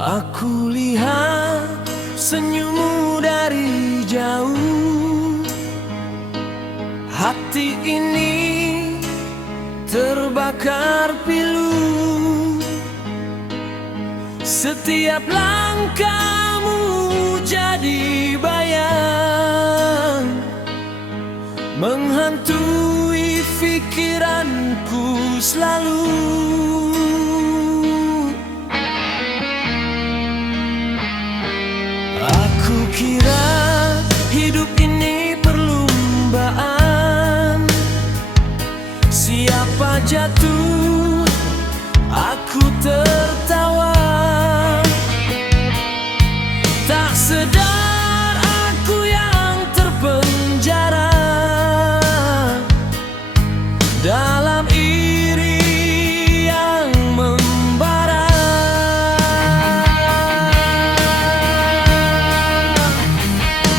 Aku lihat senyummu dari jauh. Hati ini terbakar pilu. Setiap langkahmu jadi bayang, menghantui pikiranku selalu. Aku kira hidup ini perlombaan, siapa jatuh aku tertawa. Tak sedar aku yang terpenjara dalam iri yang membara.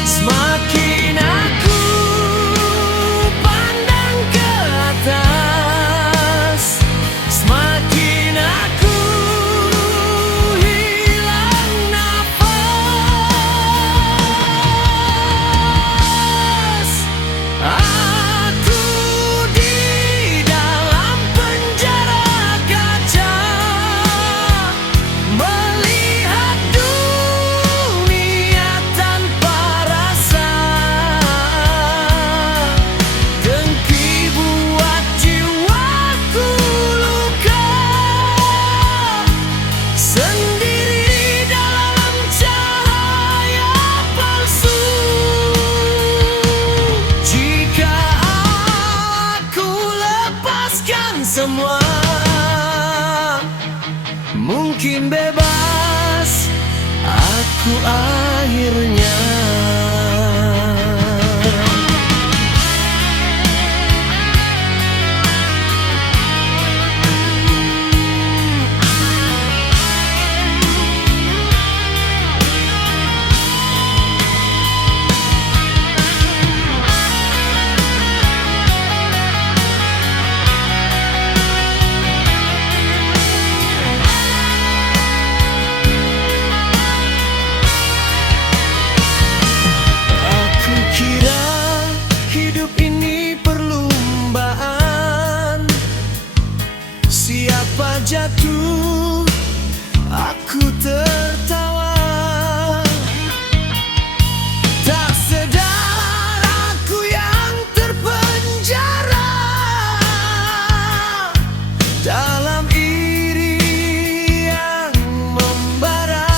Semakin aku pandang ke atas, semakin aku hilang nafas. Aku di dalam penjara kaca, melihat dunia tanpa rasa. Dengki buat jiwaku luka, sendiri dalam cahaya palsu. Jika aku lepaskan semua, mungkin bebas aku akhirnya. Aku kira hidup ini perlombaan, siapa jatuh aku tertawa. Tak sedar aku yang terpenjara dalam iri yang membara.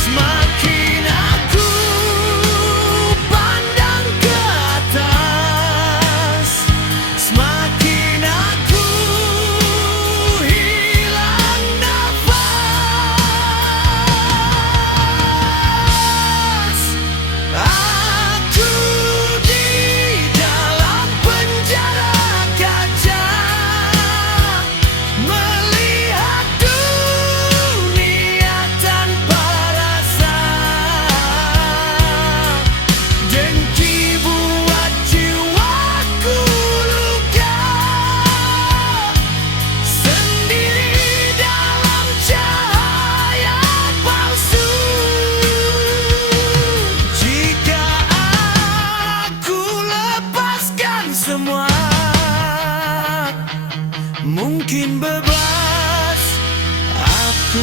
Semakin aku pandang ke atas, semakin aku hilang nafas. Aku di dalam penjara kaca, melihat dunia tanpa rasa. Dengki buat jiwaku luka, sendiri dalam cahaya palsu. Jika aku lepaskan semua, mungkin bebas aku